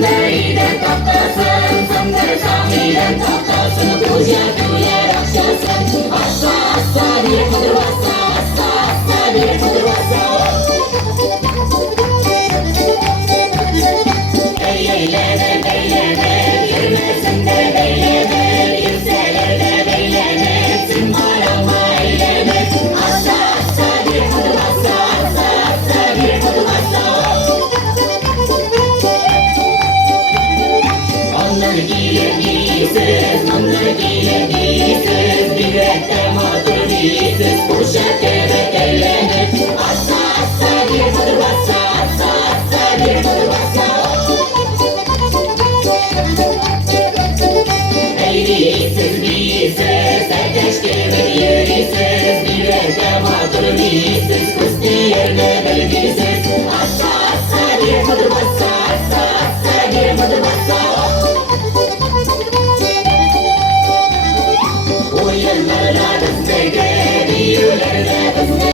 Sundariden tattasın, sundur samiden tattasın. Tuya tuya rakşasın, assa assa diye kudurvasa, assa assa diye kudurvasa. Beyleme, beyleme, yürümesin de beyleme, yükselir de beyleme, zımbarama eyleme. Assa assa diye kudurvasa, assa assa diye kudurvasa. Onlar giyer giysiz, onlar giyer giysiz, bir rette matur giysiz, poşete